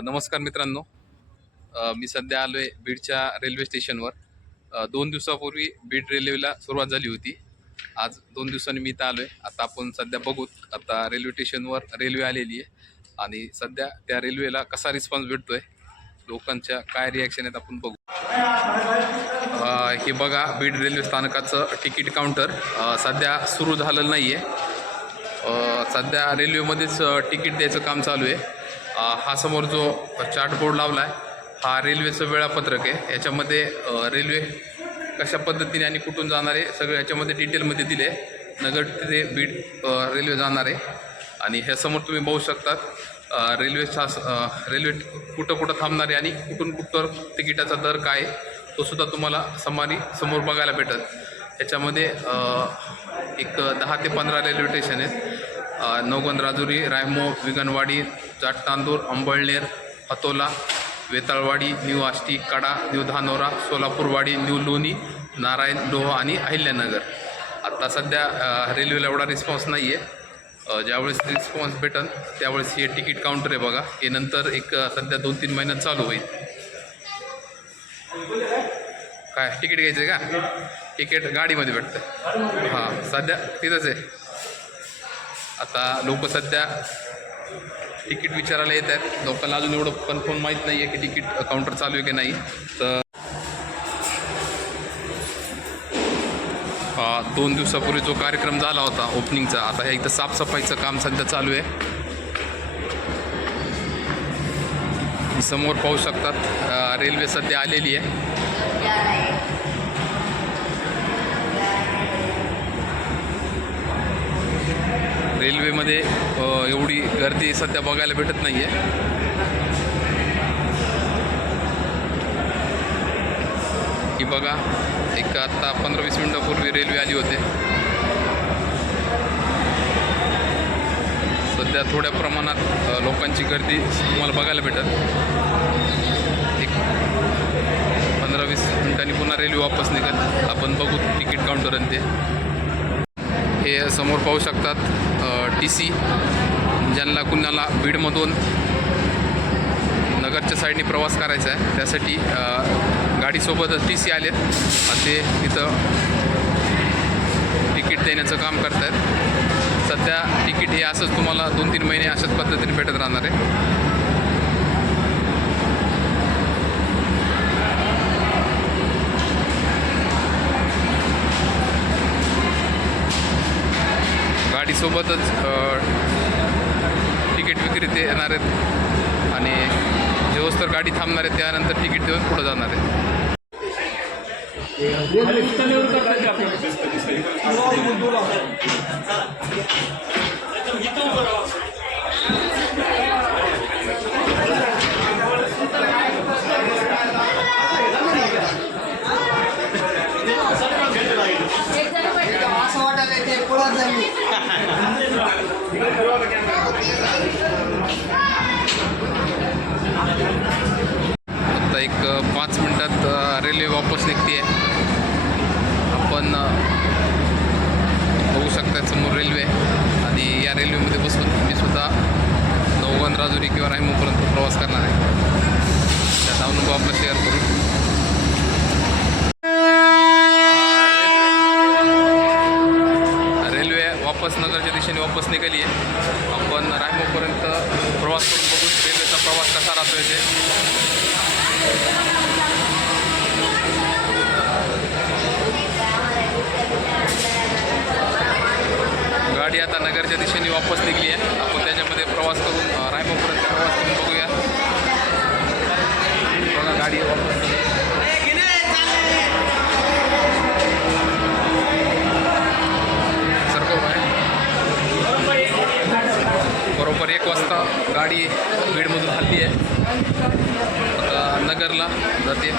नमस्कार मित्रांनो. मी सध्या आलो आहे बीडच्या रेल्वे स्टेशनवर. दोन दिवसापूर्वी बीड रेल्वेला सुरुवात झाली होती. आज दोन दिवसांनी मी इथं आलो आहे आता आपण सध्या बघूत आता रेल्वे स्टेशनवर रेल्वे आलेली आहे. आणि सध्या त्या रेल्वेला कसा रिस्पॉन्स भेटतो आहे लोकांच्या काय रिॲक्शन आहेत आपण बघू. हे बघा बीड रेल्वे स्थानकाचं तिकीट काउंटर सध्या सुरू झालेलं नाही आहे सध्या रेल्वेमध्येच तिकीट द्यायचं काम चालू आहे. हा समोर जो चार्ट बोर्ड लावला आहे हा रेल्वेचं वेळापत्रक आहे. याच्यामध्ये रेल्वे कशा पद्धतीने आणि कुठून जाणार आहे सगळं याच्यामध्ये डिटेलमध्ये दिले नगर ते बीड रेल्वे जाणार आहे. आणि ह्यासमोर तुम्ही बघू शकतात रेल्वेचा रेल्वे कुठं कुठं थांबणार आहे आणि कुठून कुठं तिकिटाचा दर काय आहे तो सुद्धा तुम्हाला समारी समोर बघायला भेटत ह्याच्यामध्ये एक दहा ते पंधरा रेल्वे स्टेशन आहेत. अ, Rajuri Raimo Vighanwadi Jat Tandur Ambalner Hatola Vetalwadi new Ashti Kada new Dhanora Solapurwadi new Loni Narayan Loh आणि अहिल्यानगर. आत्ता सध्या रेल्वेला एवढा रिस्पॉन्स नाही आहे ज्यावेळेस रिस्पॉन्स भेटन त्यावेळेस हे तिकीट काउंटर आहे बघा. हे नंतर एक सध्या दोन तीन महिन्यात चालू होईल. काय तिकीट घ्यायचं आहे का? तिकीट गाडीमध्ये भेटतं. हां सध्या तिथंच आहे. आता लोक सध्या तिकीट विचारायला येत आहेत. लोकांना अजून एवढं कन्फर्म माहीत नाही आहे की तिकीट काउंटर चालू आहे की नाही. तर दोन दिवसापूर्वी जो कार्यक्रम झाला होता ओपनिंगचा आता हे इथं साफसफाईचं काम सध्या चालू आहे. समोर पाहू शकतात रेल्वे सध्या आलेली आहे. रेल्वेमध्ये एवढी गर्दी सध्या बघायला भेटत नाही आहे की बघा एक आत्ता पंधरा वीस मिनटापूर्वी रेल्वे आली होते. सध्या थोड्या प्रमाणात लोकांची गर्दी तुम्हाला बघायला भेटत एक पंधरा वीस मिनिटांनी पुन्हा रेल्वे वापस निघत आपण बघू तिकीट काउंटर आणि ते हे समोर पाहू शकतात टी सी ज्यांना कुणाला बीडमधून नगरच्या साईडने प्रवास करायचा आहे. त्यासाठी गाडीसोबत गाडीसोबतच टी सी आलेत आणि ते इथं तिकीट देण्याचं काम करत आहेत सध्या तिकीट हे असंच तुम्हाला दोन तीन महिने अशाच पद्धतीने भेटत राहणार आहे. की सोबतच तिकीट विक्रेते येणार आहेत. आणि जेवस्तर गाडी थांबणार आहे त्यानंतर तिकीट देऊन पुढे जाणार आहे. आता एक पाच मिनटात रेल्वे वापस निघते आपण बघू शकता समोर रेल्वे. आणि या रेल्वेमध्ये बसून मी सुद्धा नौगन राजुरी किंवा रायमोपर्यंत प्रवास करणार आहे. त्याचा अनुभव आपला शेअर करू. वापस नगरच्या दिशेने वापस निघाली आहे. आपण रायमोपर्यंत प्रवास करून बघू. रेल्वेचा प्रवास कसा राहतो ते. गाडी आता नगरच्या दिशेने वापस निघली आहे. आपण त्याच्यामध्ये प्रवास करू. बीडमधून हल्ली आहे. आता नगरला जाते.